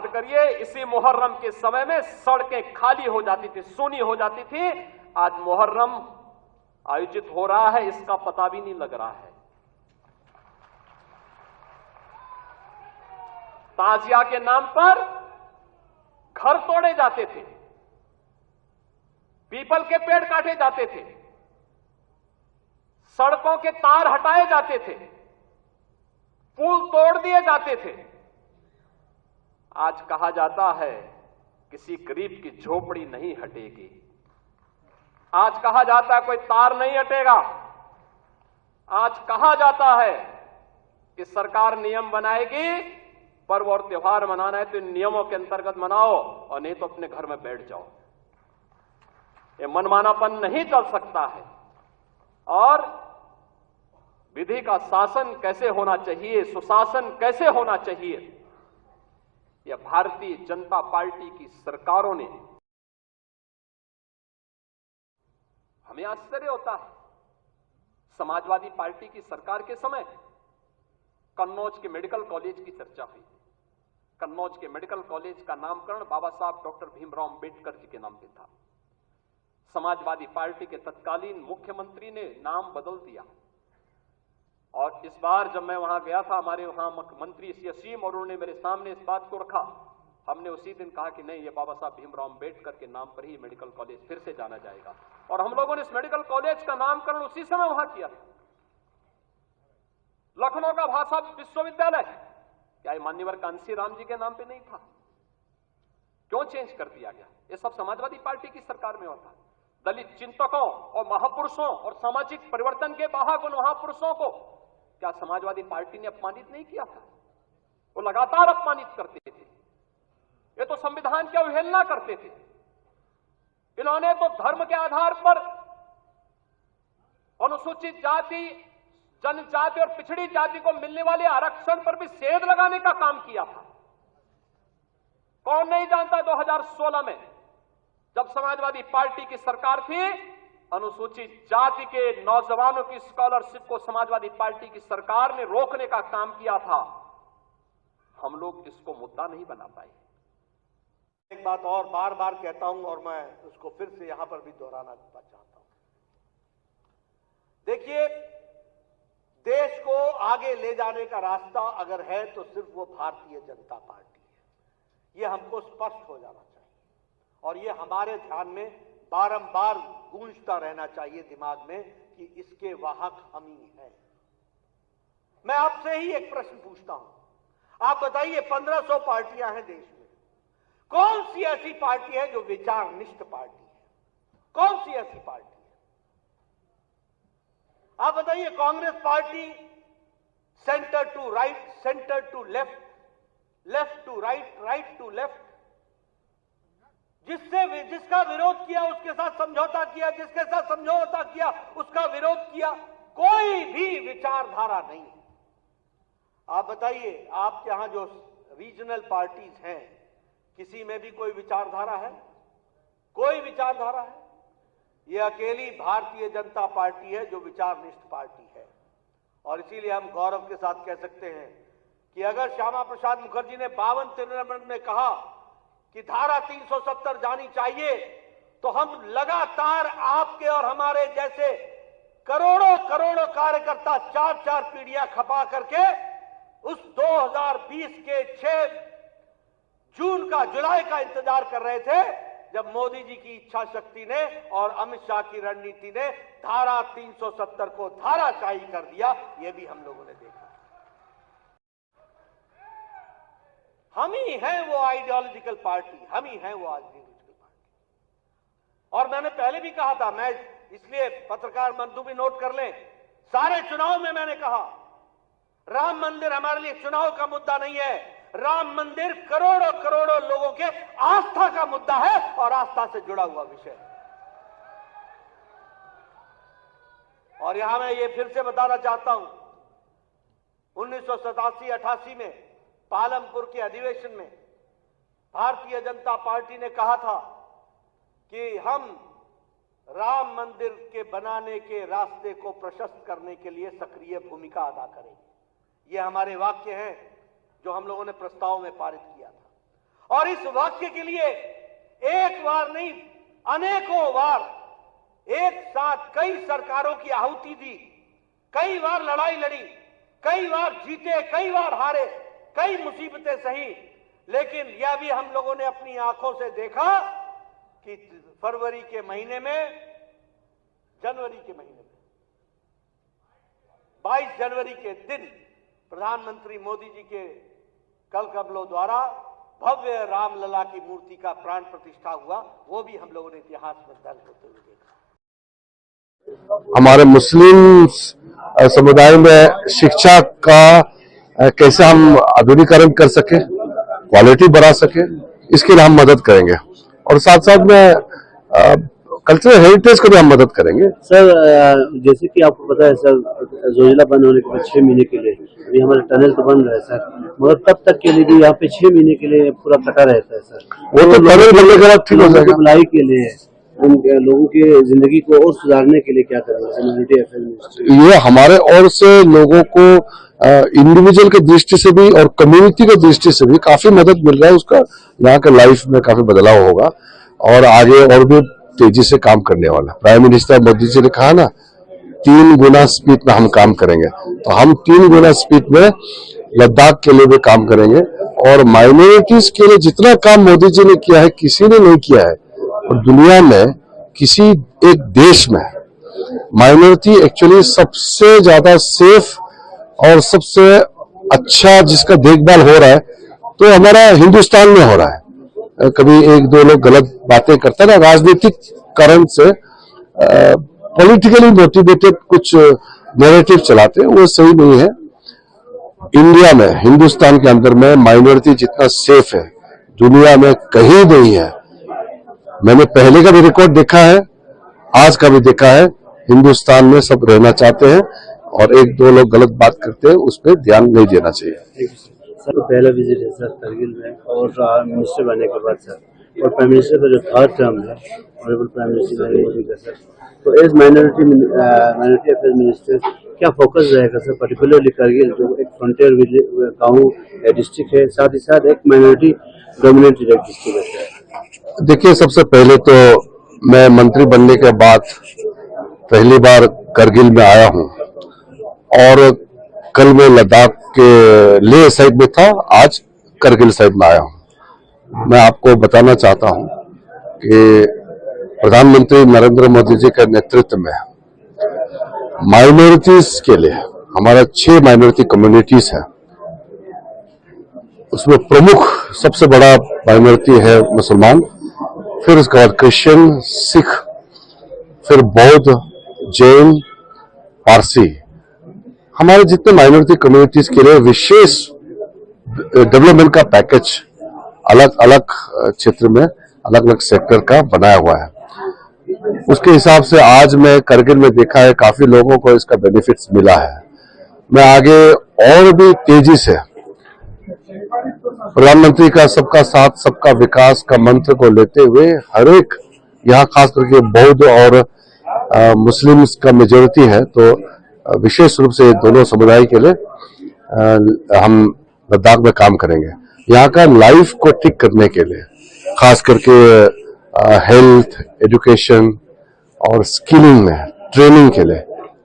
याद करिए, इसी मुहर्रम के समय में सड़कें खाली हो जाती थी, सूनी हो जाती थी। आज मुहर्रम आयोजित हो रहा है, इसका पता भी नहीं लग रहा है। ताजिया के नाम पर घर तोड़े जाते थे, पीपल के पेड़ काटे जाते थे, सड़कों के तार हटाए जाते थे, पुल तोड़ दिए जाते थे। आज कहा जाता है किसी गरीब की झोपड़ी नहीं हटेगी। आज कहा जाता है कोई तार नहीं हटेगा। आज कहा जाता है कि सरकार नियम बनाएगी, पर्व और त्योहार मनाना है तो इन नियमों के अंतर्गत मनाओ और नहीं तो अपने घर में बैठ जाओ। ये मनमानापन नहीं चल सकता है। और विधि का शासन कैसे होना चाहिए, सुशासन कैसे होना चाहिए, यह भारतीय जनता पार्टी की सरकारों ने, हमें आश्चर्य होता है। समाजवादी पार्टी की सरकार के समय कन्नौज के मेडिकल कॉलेज की चर्चा हुई। कन्नौज के मेडिकल कॉलेज का नामकरण बाबा साहब डॉक्टर भीमराव अंबेडकर जी के नाम पे था। समाजवादी पार्टी के तत्कालीन मुख्यमंत्री ने नाम बदल दिया और इस बार जब मैं वहां गया था, हमारे वहां मंत्री श्री असीम और उन्होंने मेरे सामने इस बात को रखा। हमने उसी दिन कहा कि नहीं, ये बाबा साहब भीमराव अंबेडकर के नाम पर ही मेडिकल कॉलेज फिर से जाना जाएगा। और हम लोगों ने इस मेडिकल कॉलेज का नामकरण उसी समय वहां किया। लखनऊ का भाषा विश्वविद्यालय, क्या ये मान्यवर कांशीराम जी के नाम पे नहीं था? क्यों चेंज कर दिया गया? ये सब समाजवादी पार्टी की सरकार में होता। दलित चिंतकों और महापुरुषों और सामाजिक परिवर्तन के वाहक उन महापुरुषों को क्या समाजवादी पार्टी ने अपमानित नहीं किया था? वो लगातार अपमानित करते थे। ये तो संविधान की अवहेलना करते थे। इन्होंने तो धर्म के आधार पर अनुसूचित जाति, जनजाति और पिछड़ी जाति को मिलने वाले आरक्षण पर भी सेध लगाने का काम किया था। कौन नहीं जानता 2016 में जब समाजवादी पार्टी की सरकार थी, अनुसूचित जाति के नौजवानों की स्कॉलरशिप को समाजवादी पार्टी की सरकार ने रोकने का काम किया था। हम लोग इसको मुद्दा नहीं बना पाए। एक बात और बार बार कहता हूं और मैं उसको फिर से यहां पर भी दोहराना चाहता हूं। देखिए, देश को आगे ले जाने का रास्ता अगर है तो सिर्फ वो भारतीय जनता पार्टी है। ये हमको स्पष्ट हो जाना चाहिए और ये हमारे ध्यान में बारंबार गूंजता रहना चाहिए दिमाग में कि इसके वाहक हम ही हैं। मैं आपसे ही एक प्रश्न पूछता हूं, आप बताइए 1500 पार्टियां हैं देश में, कौन सी ऐसी पार्टी है जो विचारनिष्ठ पार्टी है? कौन सी ऐसी पार्टी है? आप बताइए, Congress party centre to right, centre to left, left to right, right to left, जिसका विरोध किया उसके साथ समझौता किया, जिसके साथ समझौता किया उसका विरोध किया, कोई भी विचारधारा नहीं है। आप बताइए, आपके यहां जो रीजनल पार्टीज हैं, किसी में भी कोई विचारधारा है? कोई विचारधारा है? यह अकेली भारतीय जनता पार्टी है जो विचारनिष्ठ पार्टी है। और इसीलिए हम गौरव के साथ कह सकते हैं कि अगर श्यामा प्रसाद मुखर्जी ने 52-53 में कहा कि धारा 370 जानी चाहिए, तो हम लगातार आपके और हमारे जैसे करोड़ों करोड़ों कार्यकर्ता 4-4 पीढ़ियां खपा करके उस 2020 के 6 जून का, जुलाई का इंतजार कर रहे थे, जब मोदी जी की इच्छा शक्ति ने और अमित शाह की रणनीति ने धारा 370 को धाराशाही कर दिया। यह भी हम लोगों ने देखा। हम ही हैं वो आइडियोलॉजिकल पार्टी, हम ही हैं वो आइडियोलॉजिकल पार्टी। और मैंने पहले भी कहा था, मैं इसलिए पत्रकार बंधु भी नोट कर लें, सारे चुनाव में मैंने कहा राम मंदिर हमारे लिए चुनाव का मुद्दा नहीं है। राम मंदिर करोड़ों करोड़ों लोगों के आस्था का मुद्दा है और आस्था से जुड़ा हुआ विषय। और यहां मैं ये फिर से बताना चाहता हूं, 1987-88 में पालमपुर के अधिवेशन में भारतीय जनता पार्टी ने कहा था कि हम राम मंदिर के बनाने के रास्ते को प्रशस्त करने के लिए सक्रिय भूमिका अदा करेंगे। ये हमारे वाक्य हैं जो हम लोगों ने प्रस्ताव में पारित किया था। और इस वाक्य के लिए एक बार नहीं, अनेकों बार एक साथ कई सरकारों की आहुति दी, कई बार लड़ाई लड़ी, कई बार जीते, कई बार हारे, कई मुसीबतें सही, लेकिन यह भी हम लोगों ने अपनी आंखों से देखा कि जनवरी के महीने में 22 जनवरी के दिन प्रधानमंत्री मोदी जी के कल कमलों द्वारा भव्य रामलला की मूर्ति का प्राण प्रतिष्ठा हुआ, वो भी हम लोगों ने इतिहास में दर्ज होते हुए देखा। हमारे मुस्लिम समुदाय में शिक्षा का कैसे हम आधुनिकीकरण कर सके, क्वालिटी बढ़ा सके, इसके लिए हम मदद करेंगे और साथ साथ में कल्चरल हेरिटेज को भी हम मदद करेंगे। सर, जैसे कि आपको पता है सर, जोजिला बंद होने के बाद 6 महीने के लिए अभी हमारा टनल तो बंद रहा है सर, मगर तब तक के लिए भी यहाँ पे 6 महीने के लिए पूरा कटा रहता है सर। वो तो टनल बनने के बाद ठीक हो जाएगा। भलाई के लिए, उन लोगों की जिंदगी को और सुधारने के लिए क्या करेंगे? ये हमारे और से लोगों को इंडिविजुअल के दृष्टि से भी और कम्युनिटी के दृष्टि से भी काफी मदद मिल रहा है। उसका यहाँ के लाइफ में काफी बदलाव होगा और आगे और भी तेजी से काम करने वाला। प्राइम मिनिस्टर मोदी जी ने कहा ना, 3 गुना स्पीड में हम काम करेंगे, तो हम 3 गुना स्पीड में लद्दाख के लिए भी काम करेंगे। और माइनॉरिटीज के लिए जितना काम मोदी जी ने किया है किसी ने नहीं किया है, और दुनिया में किसी एक देश में माइनॉरिटी एक्चुअली सबसे ज्यादा सेफ और सबसे अच्छा जिसका देखभाल हो रहा है तो हमारा हिंदुस्तान में हो रहा है। कभी एक दो लोग गलत बातें करते हैं ना, राजनीतिक कारण से पॉलिटिकली मोटिवेटेड कुछ नैरेटिव चलाते हैं, वो सही नहीं है। इंडिया में, हिंदुस्तान के अंदर में माइनॉरिटी जितना सेफ है दुनिया में कहीं नहीं है। मैंने पहले का भी रिकॉर्ड देखा है, आज का भी देखा है। हिंदुस्तान में सब रहना चाहते हैं और एक दो लोग गलत बात करते हैं, उस पर ध्यान नहीं देना चाहिए। सर, पहला विजिट है सर करगिल में और मिनिस्टर बनने के बाद सर, और प्राइम मिनिस्टर का जो 3rd टर्म है honourable prime minister Narendra Modi का सर, तो एज माइनॉरिटी अफेयर मिनिस्टर क्या फोकस रहेगा सर, पर्टिकुलरली करगिल जो एक फ्रंटियर गाँव डिस्ट्रिक्ट है, साथ ही साथ एक माइनॉरिटी डोमिनेटेड डिस्ट्रिक्ट है? देखिए, सबसे पहले तो मैं मंत्री बनने के बाद पहली बार करगिल में आया हूं और कल मैं लद्दाख के लेह साइड में था, आज करगिल साइड में आया हूं। मैं आपको बताना चाहता हूं कि प्रधानमंत्री नरेंद्र मोदी जी के नेतृत्व में माइनॉरिटीज के लिए हमारा 6 माइनॉरिटी कम्युनिटीज है, उसमें प्रमुख सबसे बड़ा माइनॉरिटी है मुसलमान, फिर उसके बाद क्रिश्चियन, सिख, फिर बौद्ध, जैन, पारसी। हमारे जितने माइनॉरिटी कम्युनिटीज के लिए विशेष डेवलपमेंट का पैकेज अलग अलग क्षेत्र में अलग अलग सेक्टर का बनाया हुआ है। उसके हिसाब से आज मैं करगिल में देखा है काफी लोगों को इसका बेनिफिट्स मिला है। मैं आगे और भी तेजी से प्रधानमंत्री का सबका साथ सबका विकास का मंत्र को लेते हुए हर एक, यहाँ खास करके बौद्ध और मुस्लिम्स का मेजोरिटी है, तो विशेष रूप से दोनों समुदाय के लिए हम लद्दाख में काम करेंगे। यहाँ का लाइफ को ठीक करने के लिए, खास करके हेल्थ, एजुकेशन और स्किलिंग में ट्रेनिंग के लिए,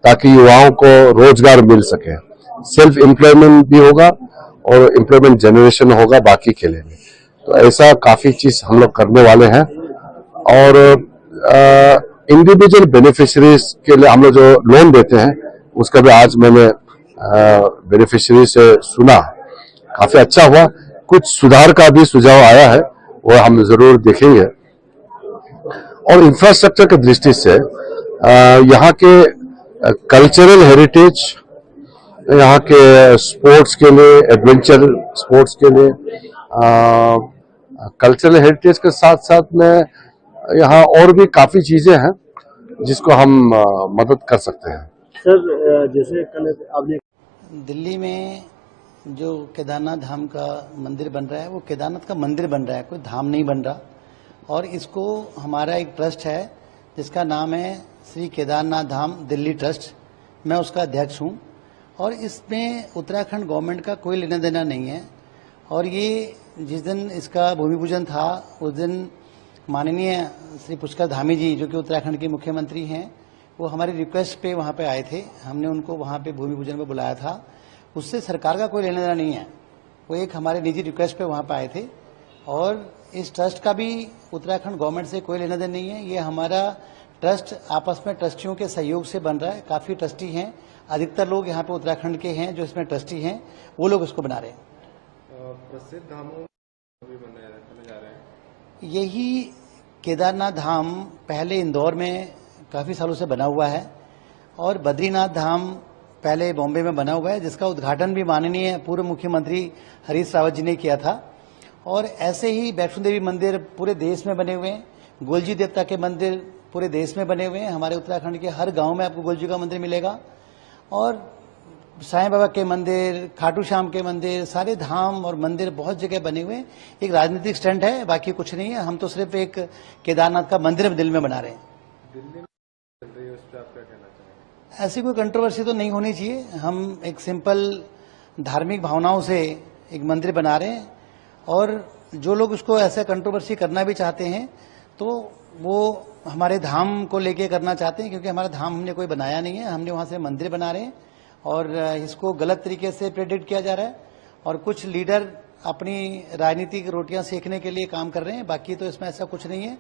ताकि युवाओं को रोजगार मिल सके, सेल्फ एम्प्लॉयमेंट भी होगा और एम्प्लॉयमेंट जनरेशन होगा बाकी के लिए भी। तो ऐसा काफी चीज हम लोग करने वाले हैं। और इंडिविजुअल बेनिफिशियरीज के लिए हम लोग जो लोन देते हैं उसका भी आज मैंने बेनिफिशियरी से सुना, काफी अच्छा हुआ। कुछ सुधार का भी सुझाव आया है, वो हम जरूर देखेंगे। और इंफ्रास्ट्रक्चर की दृष्टि से यहाँ के कल्चरल हेरिटेज, यहाँ के स्पोर्ट्स के लिए, एडवेंचर स्पोर्ट्स के लिए, कल्चरल हेरिटेज के साथ साथ में यहाँ और भी काफी चीजें हैं जिसको हम मदद कर सकते हैं। सर, जैसे कल आपने दिल्ली में जो केदारनाथ धाम का मंदिर बन रहा है, वो केदारनाथ का मंदिर बन रहा है, कोई धाम नहीं बन रहा। और इसको हमारा एक ट्रस्ट है जिसका नाम है श्री केदारनाथ धाम दिल्ली ट्रस्ट, मैं उसका अध्यक्ष हूँ। और इसमें उत्तराखंड गवर्नमेंट का कोई लेना देना नहीं है। और ये जिस दिन इसका भूमि पूजन था उस दिन माननीय श्री पुष्कर धामी जी जो कि उत्तराखंड के मुख्यमंत्री हैं, वो हमारी रिक्वेस्ट पे वहाँ पे आए थे। हमने उनको वहाँ पे भूमि पूजन पे बुलाया था। उससे सरकार का कोई लेना देना नहीं है, वो एक हमारे निजी रिक्वेस्ट पे वहाँ पे आए थे। और इस ट्रस्ट का भी उत्तराखंड गवर्नमेंट से कोई लेना देना नहीं है। ये हमारा ट्रस्ट आपस में ट्रस्टियों के सहयोग से बन रहा है। काफ़ी ट्रस्टी हैं, अधिकतर लोग यहाँ पे उत्तराखंड के हैं जो इसमें ट्रस्टी हैं, वो लोग इसको बना रहे हैं। प्रसिद्ध धामों भी बने जा रहे हैं। यही केदारनाथ धाम पहले इंदौर में काफ़ी सालों से बना हुआ है और बद्रीनाथ धाम पहले बॉम्बे में बना हुआ है, जिसका उद्घाटन भी माननीय पूर्व मुख्यमंत्री हरीश रावत जी ने किया था। और ऐसे ही वैष्णो देवी मंदिर पूरे देश में बने हुए हैं, गोलजी देवता के मंदिर पूरे देश में बने हुए हैं। हमारे उत्तराखंड के हर गांव में आपको गोलजी का मंदिर मिलेगा और साईं बाबा के मंदिर, खाटू श्याम के मंदिर, सारे धाम और मंदिर बहुत जगह बने हुए हैं। एक राजनीतिक स्टंट है, बाकी कुछ नहीं है। हम तो सिर्फ एक केदारनाथ का मंदिर दिल में बना रहे हैं। दिल्ली में चल रही है, उस पर आप क्या कहना चाहेंगे? ऐसी कोई कंट्रोवर्सी तो नहीं होनी चाहिए। हम एक सिंपल धार्मिक भावनाओं से एक मंदिर बना रहे हैं और जो लोग उसको ऐसे कंट्रोवर्सी करना भी चाहते हैं तो वो हमारे धाम को लेके करना चाहते हैं, क्योंकि हमारा धाम हमने कोई बनाया नहीं है। हमने वहाँ से मंदिर बना रहे हैं और इसको गलत तरीके से प्रेडिक्ट किया जा रहा है और कुछ लीडर अपनी राजनीतिक रोटियां सेकने के लिए काम कर रहे हैं। बाकी तो इसमें ऐसा कुछ नहीं है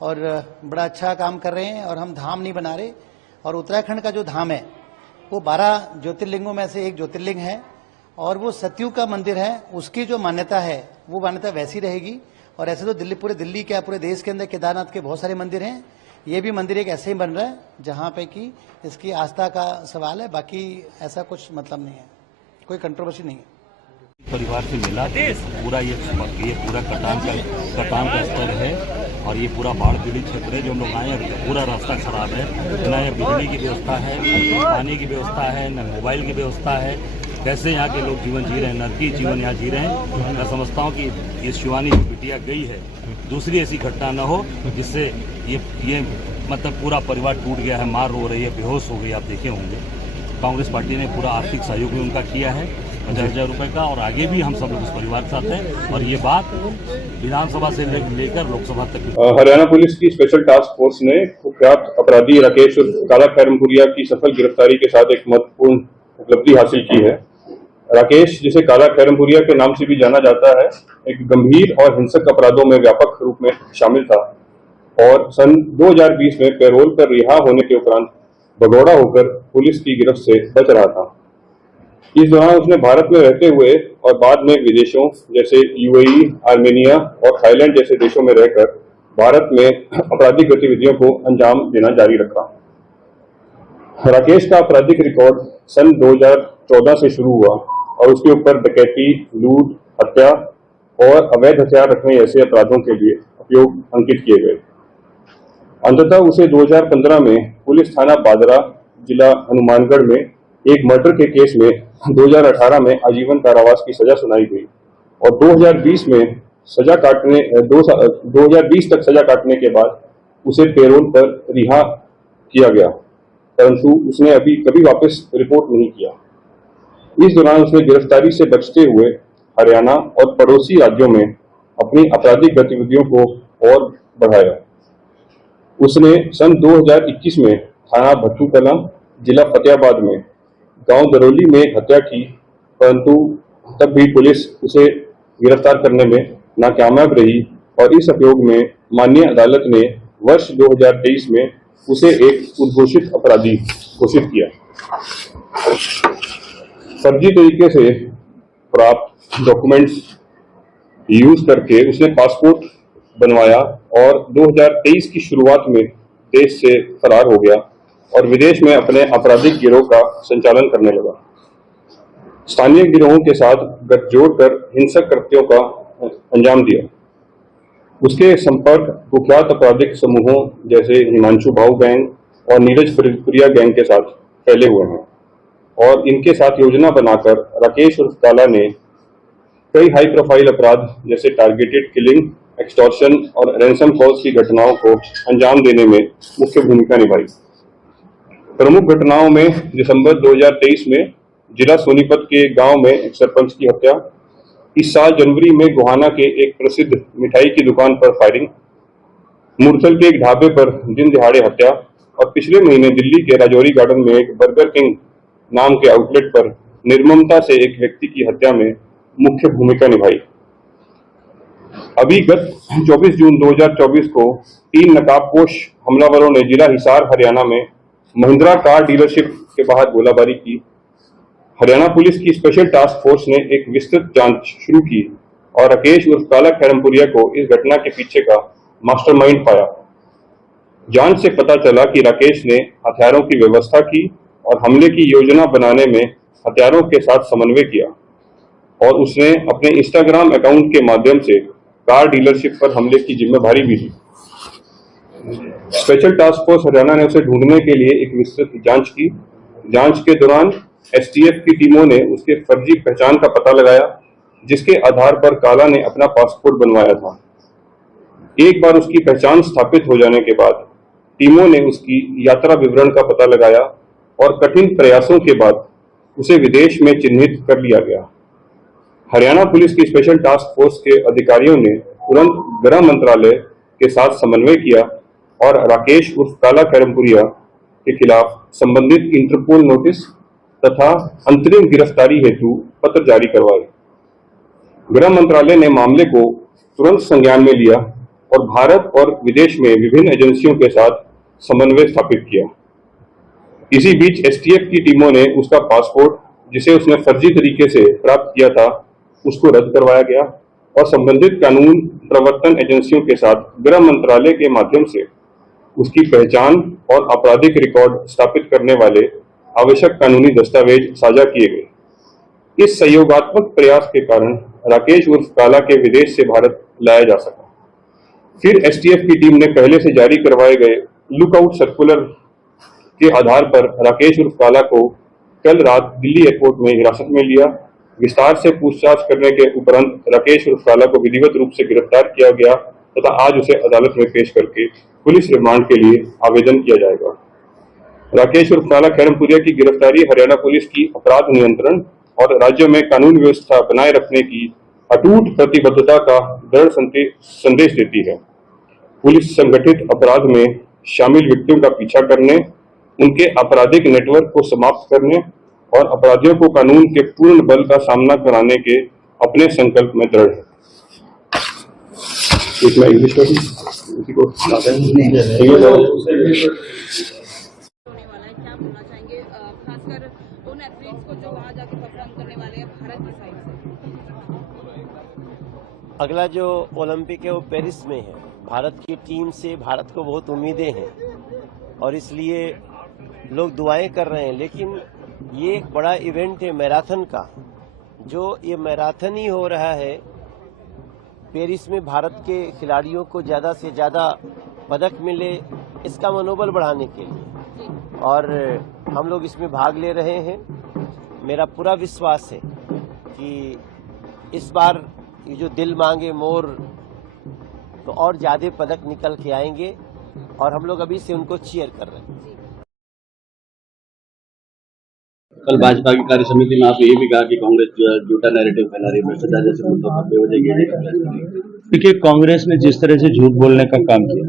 और बड़ा अच्छा काम कर रहे हैं। और हम धाम नहीं बना रहे। और उत्तराखंड का जो धाम है वो 12 ज्योतिर्लिंगों में से एक ज्योतिर्लिंग है और वो सतयुग का मंदिर है। उसकी जो मान्यता है वो मान्यता वैसी रहेगी। और ऐसे तो पूरे दिल्ली क्या पूरे देश के अंदर केदारनाथ के बहुत सारे मंदिर हैं। ये भी मंदिर एक ऐसे ही बन रहा है जहाँ पे कि इसकी आस्था का सवाल है। बाकी ऐसा कुछ मतलब नहीं है, कोई कंट्रोवर्सी नहीं है। परिवार से मिला पूरा ये पूरा कटान का स्तर है और ये पूरा बाढ़ पीड़ित क्षेत्र है। जो हम लोग आए हैं पूरा रास्ता खराब है, न ये बिजली की व्यवस्था है, न पानी की व्यवस्था है, न मोबाइल की व्यवस्था है। कैसे यहाँ के लोग जीवन जी रहे हैं, नरकी जीवन यहाँ जी रहे हैं। मैं समझता हूँ कि ये शिवानी जो बिटिया गई है, दूसरी ऐसी घटना न हो जिससे ये मतलब पूरा परिवार टूट गया है, मार रो रही है, बेहोश हो गई। आप देखे होंगे कांग्रेस पार्टी ने पूरा आर्थिक सहयोग भी उनका किया है 50,000 रुपये का और आगे भी हम सब लोग उस परिवार के साथ हैं। और ये बात विधानसभा से लेकर लोकसभा तक। हरियाणा पुलिस की स्पेशल टास्क फोर्स ने कुख्यात अपराधी राकेश काला खैरमपुरिया की सफल गिरफ्तारी के साथ एक महत्वपूर्ण उपलब्धि हासिल की है। राकेश, जिसे काला खैरमपुरिया के नाम से भी जाना जाता है, एक गंभीर और हिंसक अपराधों में व्यापक रूप में शामिल था और सन 2020 में पैरोल पर रिहा होने के उपरांत भगौड़ा होकर पुलिस की गिरफ्त से बच रहा था। इस दौरान उसने भारत में रहते हुए और बाद में विदेशों जैसे यूएई, आर्मेनिया और थाईलैंड जैसे देशों में रहकर भारत में आपराधिक गतिविधियों को अंजाम देना जारी रखा। राकेश का आपराधिक रिकॉर्ड सन 2014 से शुरू हुआ और उसके ऊपर डकैती, लूट, हत्या और अवैध हथियार रखने जैसे अपराधों के लिए उपयोग अंकित किए गए। अंततः उसे 2015 में पुलिस थाना बादरा, जिला हनुमानगढ़ में एक मर्डर के केस में 2018 में आजीवन कारावास की सजा सुनाई गई और 2020 में 2020 तक सजा काटने के बाद उसे पैरोल पर रिहा किया गया, परंतु उसने अभी कभी वापस रिपोर्ट नहीं किया। इस दौरान उसने गिरफ्तारी से बचते हुए हरियाणा और पड़ोसी राज्यों में अपनी आपराधिक गतिविधियों को और बढ़ाया। उसने सन 2021 में थाना भट्टूकला, जिला फतेहाबाद में गांव दरोली में एक हत्या की, परंतु तब भी पुलिस उसे गिरफ्तार करने में नाकामयाब रही और इस अभियोग में माननीय अदालत ने वर्ष 2023 में उसे एक उद्घोषित अपराधी घोषित किया। फर्जी तरीके से प्राप्त डॉक्यूमेंट्स यूज करके उसने पासपोर्ट बनवाया और 2023 की शुरुआत में देश से फरार हो गया और विदेश में अपने आपराधिक गिरोह का संचालन करने लगा। स्थानीय गिरोहों के साथ गठजोड़ कर हिंसक कृत्यों का अंजाम दिया। उसके संपर्क कुख्यात आपराधिक समूहों जैसे हिमांशु भाऊ गैंग और नीरज प्रिया गैंग के साथ फैले हुए हैं और इनके साथ योजना बनाकर राकेश उर्फ काला ने कई हाई प्रोफाइल अपराध जैसे टारगेटेड किलिंग, एक्सटॉर्शन और रैंसम कॉल्स की घटनाओं को अंजाम देने में मुख्य भूमिका निभाई। प्रमुख घटनाओं में दिसंबर 2023 में जिला सोनीपत के गांव में एक सरपंच की हत्या, इस साल जनवरी में गोहाना के एक प्रसिद्ध मिठाई की दुकान पर फायरिंग, मुरथल के एक ढाबे पर दिन दिहाड़े हत्या और पिछले महीने दिल्ली के राजौरी गार्डन में एक बर्गर किंग नाम के आउटलेट पर निर्ममता से एक व्यक्ति की हत्या में मुख्य भूमिका निभाई। अभी गत 24 जून 2024 को 3 नकाबपोश हमलावरों ने जिला हिसार हरियाणा में महिंद्रा कार डीलरशिप के बाहर गोलाबारी की। हरियाणा पुलिस की स्पेशल टास्क फोर्स ने एक विस्तृत जांच शुरू की और राकेश उर्फ काला खैरमपुरिया को इस घटना के पीछे का मास्टरमाइंड पाया। जांच से पता चला कि राकेश ने हथियारों की व्यवस्था की और हमले की योजना बनाने में हथियारों के साथ समन्वय किया और उसने अपने इंस्टाग्राम अकाउंट के माध्यम से कार डीलरशिप पर हमले की जिम्मेदारी भी ली। स्पेशल टास्क फोर्स हरियाणा ने उसे ढूंढने के लिए एक विस्तृत जांच की। जांच के दौरान एसटीएफ की टीमों ने उसके फर्जी पहचान का पता लगाया, जिसके आधार पर काला ने अपना पासपोर्ट बनवाया था। एक बार उसकी पहचान स्थापित हो जाने के बाद टीमों ने उसकी यात्रा विवरण का पता लगाया और कठिन प्रयासों के बाद उसे विदेश में चिन्हित कर लिया गया। हरियाणा पुलिस की स्पेशल टास्क फोर्स के अधिकारियों ने तुरंत गृह मंत्रालय के साथ समन्वय किया और राकेश उर्फ काला खैरमपुरिया के खिलाफ संबंधित इंटरपोल नोटिस तथा अंतरिम गिरफ्तारी हेतु पत्र जारी करवाए। गृह मंत्रालय ने मामले को तुरंत संज्ञान में लिया और भारत और विदेश में विभिन्न एजेंसियों के साथ समन्वय स्थापित किया। इसी बीच एसटीएफ की टीमों ने उसका पासपोर्ट, जिसे उसने फर्जी तरीके से प्राप्त किया था, उसको रद्द करवाया गया और संबंधित कानून प्रवर्तन एजेंसियों के साथ गृह मंत्रालय के माध्यम से उसकी पहचान और आपराधिक रिकॉर्ड स्थापित करने वाले आवश्यक कानूनी दस्तावेज साझा किए गए। इस सहयोगात्मक प्रयास के कारण राकेश उर्फ काला के विदेश से भारत लाया जा सका। फिर एसटीएफ की टीम ने पहले से जारी करवाए गए लुकआउट सर्कुलर के आधार पर राकेश उर्फ काला को कल रात दिल्ली एयरपोर्ट में हिरासत में लिया। विस्तार से पूछताछ करने के उपरांत राकेश उर्फ काला को विधिवत रूप से गिरफ्तार किया गया तथा आज उसे अदालत में पेश करके पुलिस रिमांड के लिए आवेदन किया जाएगा। राकेश उर्फ काला खैरमपुरिया की गिरफ्तारी हरियाणा पुलिस की अपराध नियंत्रण और राज्य में कानून व्यवस्था बनाए रखने की अटूट प्रतिबद्धता का दृढ़ संदेश देती है। पुलिस संगठित अपराध में शामिल व्यक्तियों का पीछा करने, उनके आपराधिक नेटवर्क को समाप्त करने और अपराधियों को कानून के पूर्ण बल का सामना कराने के अपने संकल्प में दृढ़ है। इसमें इंग्लिश में किसी को खासकर उन एथलीट्स को जो वहां जाके परफॉर्म करने वाले हैं भारत की साइड से। अगला जो ओलंपिक है वो पेरिस में है। भारत की टीम से भारत को बहुत उम्मीदें हैं और इसलिए लोग दुआएं कर रहे हैं, लेकिन ये एक बड़ा इवेंट है मैराथन का। जो ये मैराथन ही हो रहा है पेरिस में, भारत के खिलाड़ियों को ज्यादा से ज्यादा पदक मिले, इसका मनोबल बढ़ाने के लिए, और हम लोग इसमें भाग ले रहे हैं। मेरा पूरा विश्वास है कि इस बार ये जो दिल मांगे मोर, तो और ज्यादा पदक निकल के आएंगे और हम लोग अभी से उनको चीयर कर रहे हैं। कल भाजपा की कार्य समिति में आपने ये भी कहा कि कांग्रेस जो है झूठा नैरेटिव फैला रही है, भ्रष्टाचार जैसे मुद्दों पर बेवजह घेरे। देखिए, कांग्रेस ने जिस तरह से झूठ बोलने का काम किया,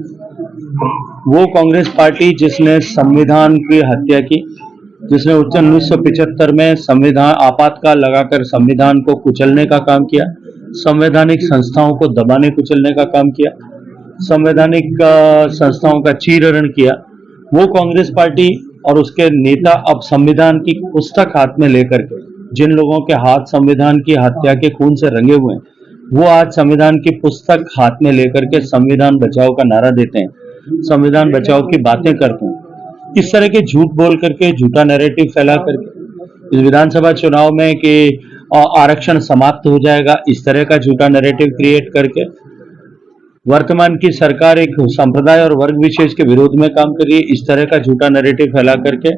वो कांग्रेस पार्टी जिसने संविधान की हत्या की, जिसने 1975 में संविधान आपातकाल लगाकर संविधान को कुचलने का काम किया, संवैधानिक संस्थाओं को दबाने कुचलने का काम किया, संवैधानिक संस्थाओं का चीरहरण किया, वो कांग्रेस पार्टी और उसके नेता अब संविधान की पुस्तक हाथ में लेकर के, जिन लोगों के हाथ संविधान की हत्या के खून से रंगे हुए हैं, वो आज संविधान की पुस्तक हाथ में लेकर के संविधान बचाओ का नारा देते हैं, संविधान बचाओ की बातें करते हैं। इस तरह के झूठ बोल करके, झूठा नैरेटिव फैला करके इस विधानसभा चुनाव में कि आरक्षण समाप्त हो जाएगा, इस तरह का झूठा नैरेटिव क्रिएट करके वर्तमान की सरकार एक संप्रदाय और वर्ग विशेष के विरोध में काम कर रही है। इस तरह का झूठा नैरेटिव फैला करके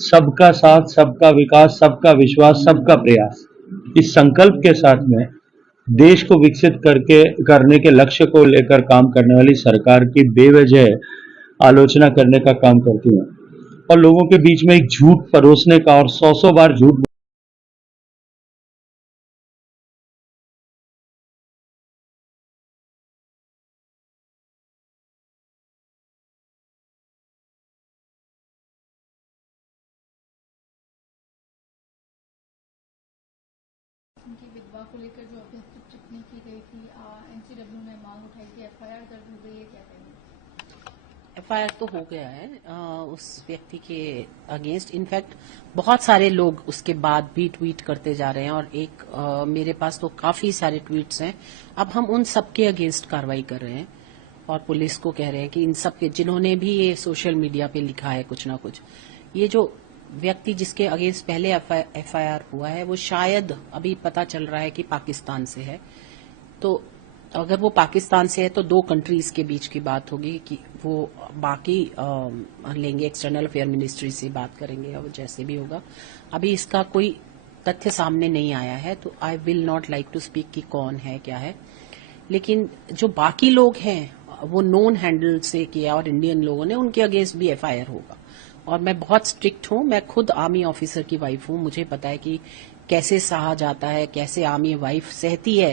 सबका साथ, सबका विकास, सबका विश्वास, सबका प्रयास, इस संकल्प के साथ में देश को विकसित करने के लक्ष्य को लेकर काम करने वाली सरकार की बेवजह आलोचना करने का काम करती है और लोगों के बीच में एक झूठ परोसने का और 100 बार झूठ उनकी विधवा को लेकर जो अभ्यर्थित टिप्पणी की गई थी, एनसीडब्ल्यू ने मांग उठाई थी, एफआईआर दर्ज हो गई है, क्या कहेंगे? एफआईआर तो हो गया है उस व्यक्ति के अगेंस्ट। इनफैक्ट बहुत सारे लोग उसके बाद भी ट्वीट करते जा रहे हैं और मेरे पास तो काफी सारे ट्वीट्स हैं। अब हम उन सबके अगेंस्ट कार्रवाई कर रहे हैं और पुलिस को कह रहे हैं कि इन सब के जिन्होंने भी ये सोशल मीडिया पे लिखा है कुछ ना कुछ, ये जो व्यक्ति जिसके अगेंस्ट पहले एफआईआर हुआ है वो शायद अभी पता चल रहा है कि पाकिस्तान से है। तो अगर वो पाकिस्तान से है तो 2 कंट्रीज के बीच की बात होगी कि वो बाकी लेंगे, एक्सटर्नल अफेयर मिनिस्ट्री से बात करेंगे और जैसे भी होगा। अभी इसका कोई तथ्य सामने नहीं आया है तो I will not like to speak कि कौन है क्या है। लेकिन जो बाकी लोग हैं वो नोन हैंडल से किया और इंडियन लोगों ने, उनके अगेंस्ट भी एफआईआर होगा। और मैं बहुत स्ट्रिक्ट हूं, मैं खुद आर्मी ऑफिसर की वाइफ हूं, मुझे पता है कि कैसे सहा जाता है, कैसे आर्मी वाइफ सहती है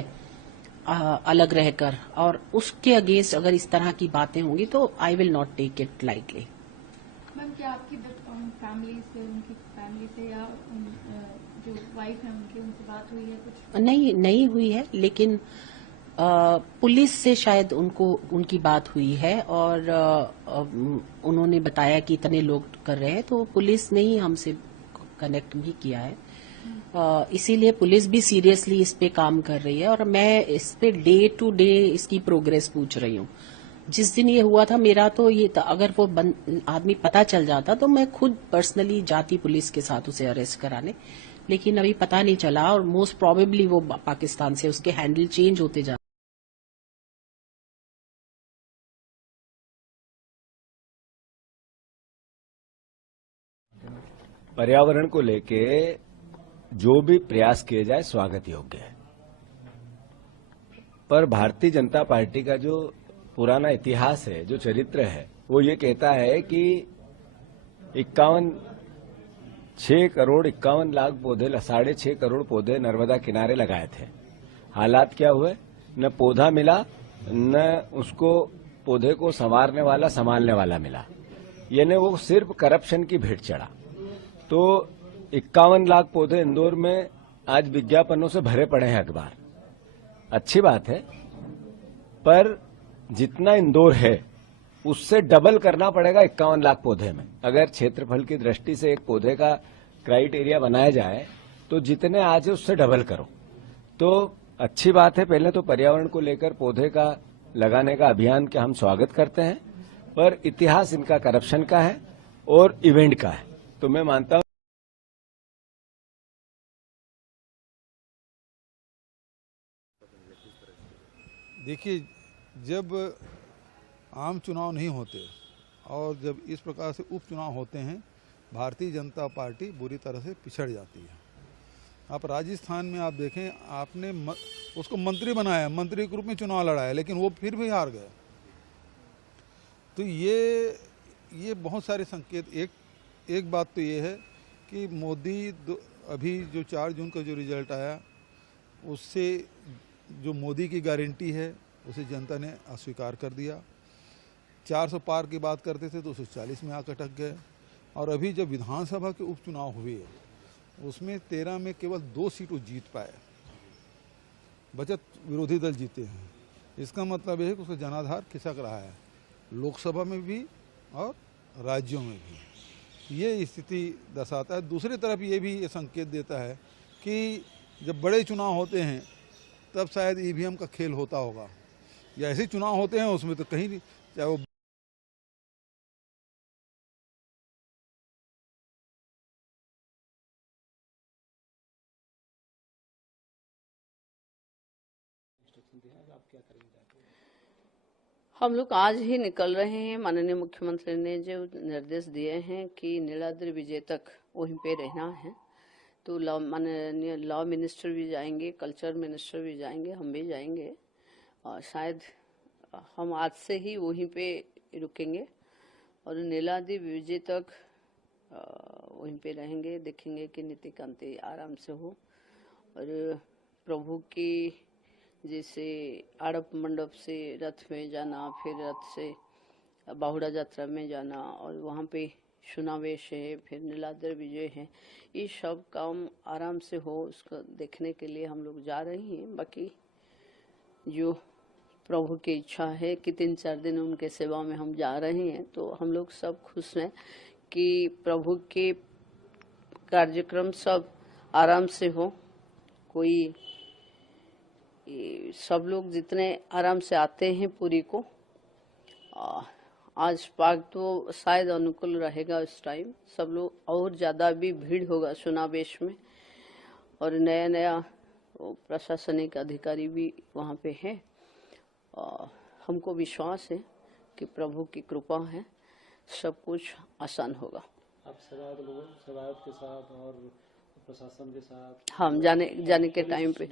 अलग रहकर, और उसके अगेंस्ट अगर इस तरह की बातें होंगी तो I will not take it lightly. Ma'am, क्या आपकी फैमिली से, उनकी फैमिली से या जो वाइफ है उनकी, उनसे बात हुई है कुछ? नहीं हुई है, लेकिन पुलिस से शायद उनकी बात हुई है और उन्होंने बताया कि इतने लोग कर रहे हैं, तो पुलिस ने ही हमसे कनेक्ट भी किया है। इसीलिए पुलिस भी सीरियसली इस पे काम कर रही है और मैं इस पे डे टू डे इसकी प्रोग्रेस पूछ रही हूँ। जिस दिन ये हुआ था मेरा तो ये था, अगर वो आदमी पता चल जाता तो मैं खुद पर्सनली जाती पुलिस के साथ उसे अरेस्ट कराने, लेकिन अभी पता नहीं चला और मोस्ट प्रोबेबली वो पाकिस्तान से, उसके हैंडल चेंज होते जा। पर्यावरण को लेके जो भी प्रयास किए जाए स्वागत योग्य है, पर भारतीय जनता पार्टी का जो पुराना इतिहास है, जो चरित्र है, वो ये कहता है कि 6 करोड़ 51 लाख पौधे, 6.5 करोड़ पौधे नर्मदा किनारे लगाए थे। हालात क्या हुए? न पौधा मिला, न उसको पौधे को संवारने वाला, संभालने वाला मिला। यानी वो सिर्फ करप्शन की भेंट चढ़ा। तो 51 लाख पौधे इंदौर में आज विज्ञापनों से भरे पड़े हैं अखबार। अच्छी बात है, पर जितना इंदौर है उससे डबल करना पड़ेगा 51 लाख पौधे में। अगर क्षेत्रफल की दृष्टि से एक पौधे का क्राइटेरिया बनाया जाए तो जितने आज है उससे डबल करो। तो अच्छी बात है। पहले तो पर्यावरण को लेकर पौधे का लगाने का अभियान का हम स्वागत करते हैं, पर इतिहास इनका करप्शन का है और इवेंट का है। तो मैं मानता हूं देखिए, जब आम चुनाव नहीं होते और जब इस प्रकार से उपचुनाव होते हैं, भारतीय जनता पार्टी बुरी तरह से पिछड़ जाती है। आप राजस्थान में आप देखें, आपने उसको मंत्री बनाया, मंत्री के रूप में चुनाव लड़ाया, लेकिन वो फिर भी हार गए। तो ये बहुत सारे संकेत। एक बात तो ये है कि मोदी अभी जो 4 जून का जो रिजल्ट आया, उससे जो मोदी की गारंटी है उसे जनता ने अस्वीकार कर दिया। 400 पार की बात करते थे तो 240 में आकर अटक गए। और अभी जब विधानसभा के उपचुनाव हुए उसमें 13 में केवल 2 सीट वो जीत पाए, बचत विरोधी दल जीते हैं। इसका मतलब है कि उसका जनाधार खिसक रहा है, लोकसभा में भी और राज्यों में भी। ये स्थिति दर्शाता है। दूसरी तरफ ये भी ये संकेत देता है कि जब बड़े चुनाव होते हैं तब शायद ईवीएम का खेल होता होगा, या ऐसे चुनाव होते हैं उसमें तो कहीं चाहे वो हम लोग आज ही निकल रहे हैं। माननीय मुख्यमंत्री ने जो निर्देश दिए हैं कि नीलाद्रि विजय तक वहीं पे रहना है, तो माननीय लॉ मिनिस्टर भी जाएंगे, कल्चर मिनिस्टर भी जाएंगे, हम भी जाएंगे और शायद हम आज से ही वहीं पे रुकेंगे और नीलाद्रि विजय तक वहीं पे रहेंगे। देखेंगे कि नीति कांति आराम से हो और प्रभु की जैसे आड़प मंडप से रथ में जाना, फिर रथ से बाहुड़ा यात्रा में जाना और वहाँ पे सुनावेश है, फिर नीलाद्र विजय है, ये सब काम आराम से हो उसको देखने के लिए हम लोग जा रहे हैं। बाकी जो प्रभु की इच्छा है कि 3-4 दिन उनके सेवा में हम जा रहे हैं, तो हम लोग सब खुश हैं कि प्रभु के कार्यक्रम सब आराम से हो। कोई सब लोग जितने आराम से आते हैं पुरी को, आज पाक तो शायद अनुकूल रहेगा इस टाइम, सब लोग और ज़्यादा भी भीड़ होगा सुनावेश में, और नया नया प्रशासनिक अधिकारी भी वहाँ पे है। हमको विश्वास है कि प्रभु की कृपा है, सब कुछ आसान होगा। आप सेवायत के साथ और प्रशासन के साथ हम जाने के टाइम पे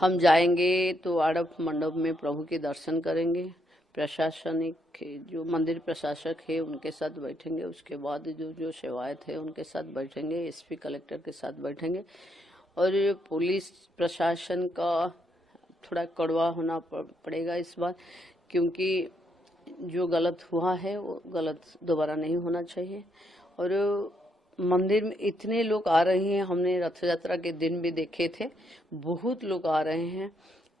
हम जाएंगे तो आड़प मंडप में प्रभु के दर्शन करेंगे। प्रशासनिक जो मंदिर प्रशासक है उनके साथ बैठेंगे, उसके बाद जो सेवायत है उनके साथ बैठेंगे, एसपी कलेक्टर के साथ बैठेंगे। और पुलिस प्रशासन का थोड़ा कड़वा होना पड़ेगा इस बार, क्योंकि जो गलत हुआ है वो गलत दोबारा नहीं होना चाहिए। और मंदिर में इतने लोग आ रहे हैं, हमने रथ यात्रा के दिन भी देखे थे, बहुत लोग आ रहे हैं,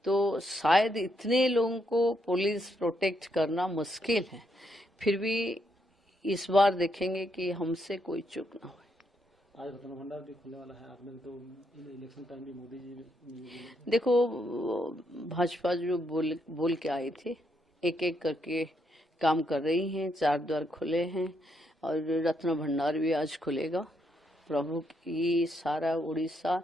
तो शायद इतने लोगों को पुलिस प्रोटेक्ट करना मुश्किल है। फिर भी इस बार देखेंगे कि हमसे कोई चूक ना हो। आज रत्न भंडार भी खुलने वाला है, आपने तो इलेक्शन टाइम भी मोदी जी देखो भाजपा जो बोल के आई थी, एक एक करके काम कर रही हैं। 4 द्वार खुले हैं और रत्न भंडार भी आज खुलेगा। प्रभु की सारा उड़ीसा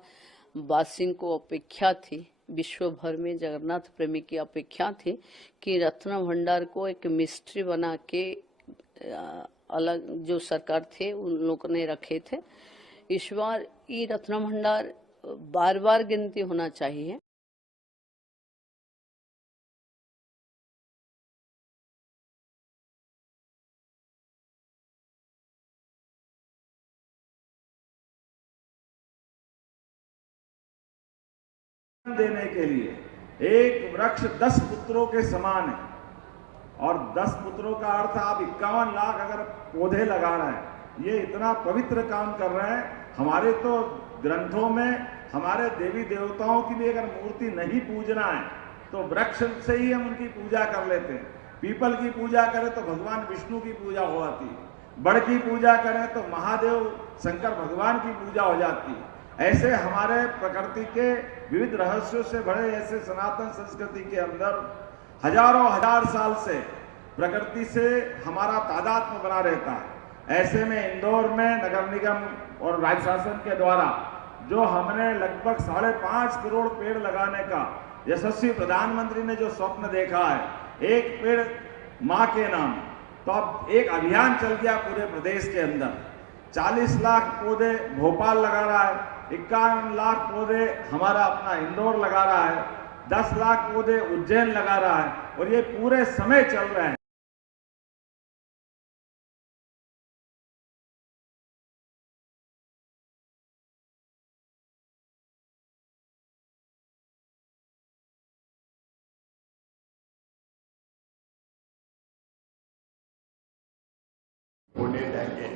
वासियों को अपेक्षा थी, विश्व भर में जगन्नाथ प्रेमी की अपेक्षा थी कि रत्न भंडार को एक मिस्ट्री बना के अलग जो सरकार थे उन लोगों ने रखे थे। इस बार ये रत्न भंडार बार बार गिनती होना चाहिए। देने के लिए एक वृक्ष 10 पुत्रों के समान है, और 10 पुत्रों का अर्थ आप 51 लाख अगर पौधे लगा रहे हैं, ये इतना पवित्र काम कर रहे हैं। हमारे तो ग्रंथों में हमारे देवी देवताओं की भी अगर मूर्ति नहीं पूजना है तो वृक्ष से ही हम उनकी पूजा कर लेते हैं। पीपल की पूजा करें तो भगवान विष्णु की पूजा हो जाती है, बड़ की पूजा करें तो महादेव शंकर भगवान की पूजा हो जाती है। ऐसे हमारे प्रकृति के विविध रहस्यों से भरे ऐसे सनातन संस्कृति के अंदर हजारों हजार साल से प्रकृति से हमारा तादात्म्य बना रहता है। ऐसे में इंदौर में नगर निगम और राज्य शासन के द्वारा जो हमने लगभग 5.5 करोड़ पेड़ लगाने का यशस्वी प्रधानमंत्री ने जो स्वप्न देखा है, एक पेड़ माँ के नाम, तो अब एक अभियान चल गया पूरे प्रदेश के अंदर। 40 लाख पौधे भोपाल लगा रहा है, 51 लाख पौधे हमारा अपना इंदौर लगा रहा है, 10 लाख पौधे उज्जैन लगा रहा है, और ये पूरे समय चल रहे हैं। होने देंगे।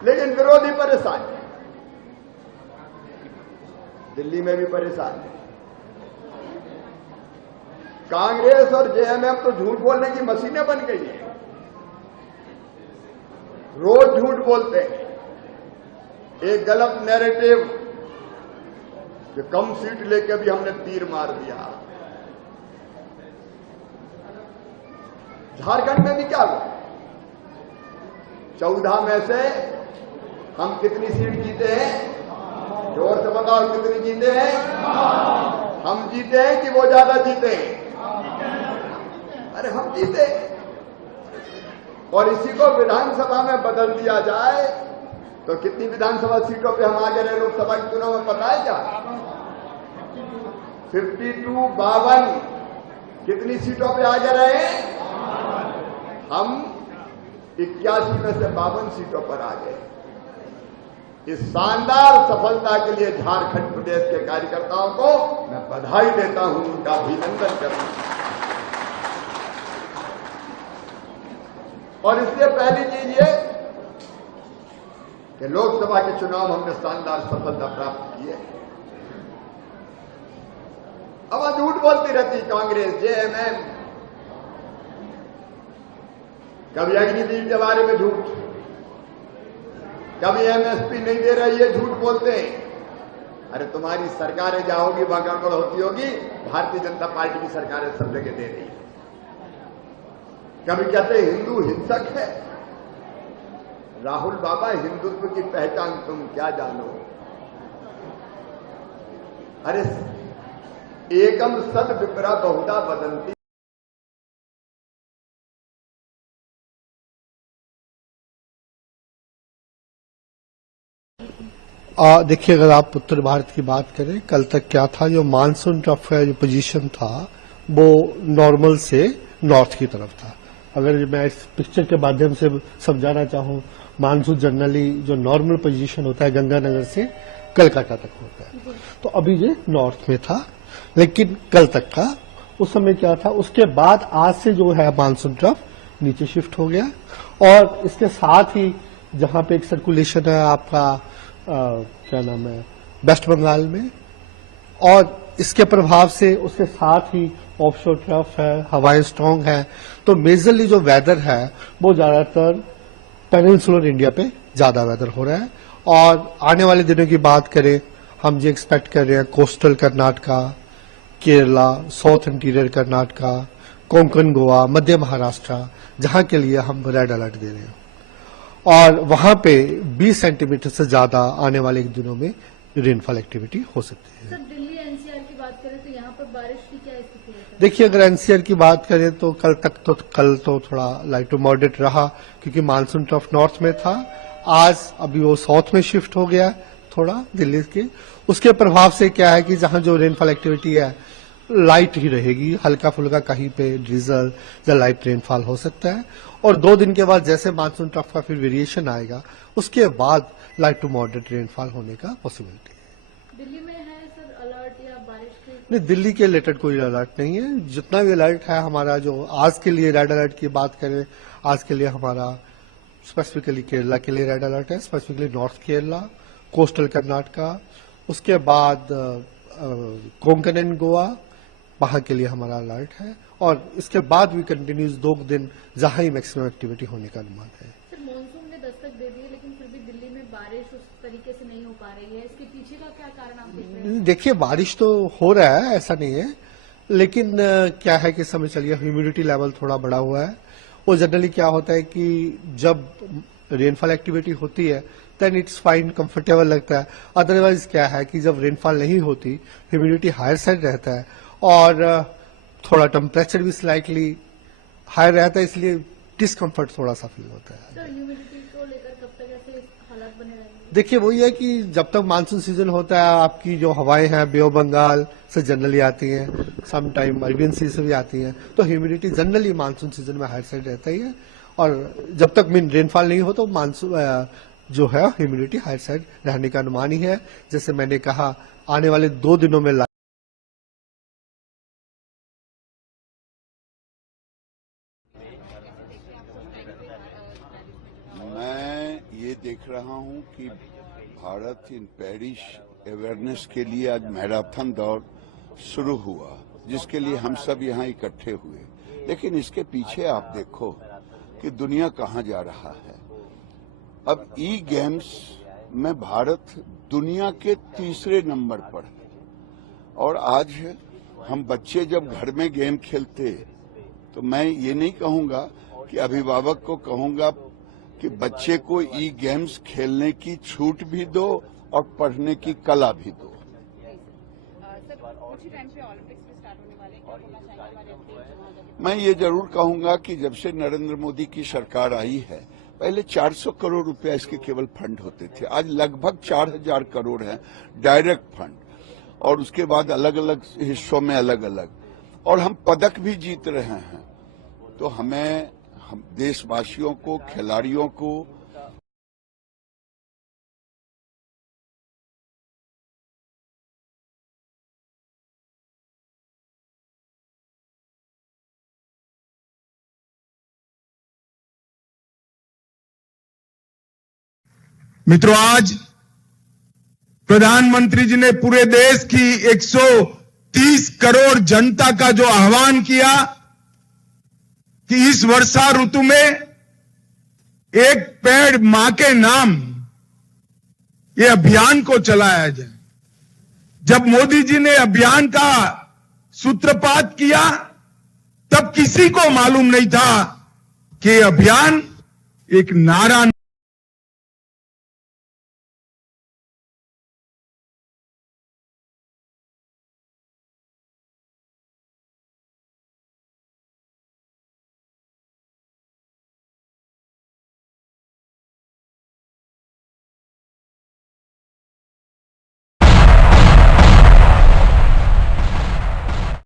लेकिन विरोधी परेशान है, दिल्ली में भी परेशान है। कांग्रेस और जेएमएम तो झूठ बोलने की मशीनें बन गई हैं, रोज झूठ बोलते हैं। एक गलत नैरेटिव कि कम सीट लेके भी हमने तीर मार दिया। झारखंड में भी क्या हुआ, 14 में से हम कितनी सीट जीते हैं? जोर से बताओ, कितनी जीते हैं? हम जीते हैं कि वो ज्यादा जीते हैं? अरे हम जीते। और इसी को विधानसभा में बदल दिया जाए तो कितनी विधानसभा सीटों पे हम आगे रहे? लोकसभा के चुनाव में पता है क्या? 52 कितनी सीटों पे आगे रहे? हम 81 में से 52 सीटों पर आ गए। इस शानदार सफलता के लिए झारखंड प्रदेश के कार्यकर्ताओं को मैं बधाई देता हूं, उनका अभिनंदन करता हूं। और इसलिए पहली चीज ये कि लोकसभा के चुनाव हमने शानदार सफलता प्राप्त की है। अब झूठ बोलती रहती कांग्रेस, जेएमएम, कभी अग्निवीर के बारे में झूठ, कभी एमएसपी नहीं दे रही है, झूठ बोलते हैं। अरे तुम्हारी सरकारें जाओगी वहां गड़बड़ होती होगी, भारतीय जनता पार्टी की सरकारें सब जगह दे रही है। कभी कहते हैं हिंदू हिंसक है। राहुल बाबा, हिंदुत्व की पहचान तुम क्या जानो? अरे एकम सद विप्रा बहुधा वदंती। देखिए, अगर आप उत्तर भारत की बात करें, कल तक क्या था, जो मानसून ट्रफ का जो पोजीशन था वो नॉर्मल से नॉर्थ की तरफ था। अगर मैं इस पिक्चर के माध्यम से समझाना चाहूं, मानसून जनरली जो नॉर्मल पोजीशन होता है गंगानगर से कलकत्ता तक होता है, तो अभी ये नॉर्थ में था। लेकिन कल तक का उस समय क्या था, उसके बाद आज से जो है मानसून ट्रफ नीचे शिफ्ट हो गया। और इसके साथ ही जहां पे एक सर्कुलेशन है आपका क्या नाम है, वेस्ट बंगाल में, और इसके प्रभाव से उसके साथ ही ऑफशोर ट्रफ है, हवाएं स्ट्रांग है। तो मेजरली जो वेदर है वो ज्यादातर पेनिनसुलर इंडिया पे ज्यादा वेदर हो रहा है। और आने वाले दिनों की बात करें, हम ये एक्सपेक्ट कर रहे हैं coastal Karnataka, Kerala, south interior Karnataka, Konkan Goa, Madhya Maharashtra, जहां के लिए हम रेड अलर्ट दे रहे हैं। और वहां पे 20 सेंटीमीटर से ज्यादा आने वाले दिनों में रेनफॉल एक्टिविटी हो सकती है। सर, दिल्ली एनसीआर की बात करें तो यहाँ पर बारिश की क्या स्थिति है? देखिए, अगर एनसीआर की बात करें तो कल तो थोड़ा लाइट टू मॉडरेट रहा, क्योंकि मानसून ट्रफ नॉर्थ में था। आज अभी वो साउथ में शिफ्ट हो गया थोड़ा दिल्ली के। उसके प्रभाव से क्या है कि जहां जो रेनफॉल एक्टिविटी है लाइट ही रहेगी, हल्का फुल्का कहीं पे ड्रिजल या लाइट रेनफॉल हो सकता है। और 2 दिन के बाद जैसे मानसून ट्रफ का फिर वेरिएशन आएगा, उसके बाद लाइट टू मॉडरेट रेनफॉल होने का पॉसिबिलिटी है। दिल्ली में है सर अलर्ट या बारिश के? नहीं, दिल्ली के रिलेटेड कोई अलर्ट नहीं है। जितना भी अलर्ट है हमारा, जो आज के लिए रेड अलर्ट की बात करें, आज के लिए हमारा स्पेसिफिकली केरला के लिए रेड अलर्ट है, specifically north Kerala, coastal Karnataka, उसके बाद कोंकण एंड गोवा, वहां के लिए हमारा अलर्ट है। और इसके बाद भी कंटिन्यूस 2 दिन जहां ही मैक्सिमम एक्टिविटी होने का अनुमान है। सर, मानसून ने दस्तक दे दी है, लेकिन फिर भी दिल्ली में बारिश उस तरीके से नहीं हो पा रही है। इसके पीछे का क्या कारण आप देख रहे हैं? देखिए, बारिश तो हो रहा है, ऐसा नहीं है, लेकिन क्या है कि समझ चलिए ह्यूमिडिटी लेवल थोड़ा बढ़ा हुआ है। वो जनरली क्या होता है कि जब रेनफॉल एक्टिविटी होती है देन इट्स फाइन, कंफर्टेबल लगता है। अदरवाइज क्या है कि जब रेनफॉल नहीं होती, ह्यूमिडिटी हायर साइड रहता है और थोड़ा टेम्परेचर भी स्लाइटली हायर रहता है, इसलिए डिस्कम्फर्ट थोड़ा सा फील होता है। सर, ह्यूमिडिटी को लेकर कब तक ऐसे हालात बने रहेंगे? देखिए, वही है कि जब तक मानसून सीजन होता है, आपकी जो हवाएं हैं बे ऑफ बंगाल से जनरली आती हैं, सम टाइम अरेबियन सी से भी आती हैं, तो ह्यूमिडिटी जनरली मानसून सीजन में हायर साइड रहता ही है। और जब तक रेनफॉल नहीं हो तो मानसून जो है ह्यूमिडिटी हायर साइड रहने का अनुमान ही है। जैसे मैंने कहा, आने वाले 2 दिनों में मैं ये देख रहा हूं कि भारत इन पेरिस अवेयरनेस के लिए आज मैराथन दौड़ शुरू हुआ, जिसके लिए हम सब यहाँ इकट्ठे हुए। लेकिन इसके पीछे आप देखो कि दुनिया कहाँ जा रहा है। अब ई गेम्स में भारत दुनिया के 3रे नंबर पर है। और आज हम बच्चे जब घर में गेम खेलते, तो मैं ये नहीं कहूंगा कि अभिभावक को कहूंगा कि बच्चे को ई गेम्स खेलने की छूट भी दो और पढ़ने की कला भी दो। मैं ये जरूर कहूंगा कि जब से नरेंद्र मोदी की सरकार आई है, पहले 400 करोड़ रुपया इसके केवल फंड होते थे, आज लगभग 4000 करोड़ है डायरेक्ट फंड, और उसके बाद अलग अलग हिस्सों में अलग अलग, और हम पदक भी जीत रहे हैं। तो हम देशवासियों को, खिलाड़ियों को मित्रों, आज प्रधानमंत्री जी ने पूरे देश की 130 करोड़ जनता का जो आह्वान किया कि इस वर्षा ऋतु में एक पेड़ मां के नाम, ये अभियान को चलाया जाए। जब मोदी जी ने अभियान का सूत्रपात किया तब किसी को मालूम नहीं था कि अभियान एक नारा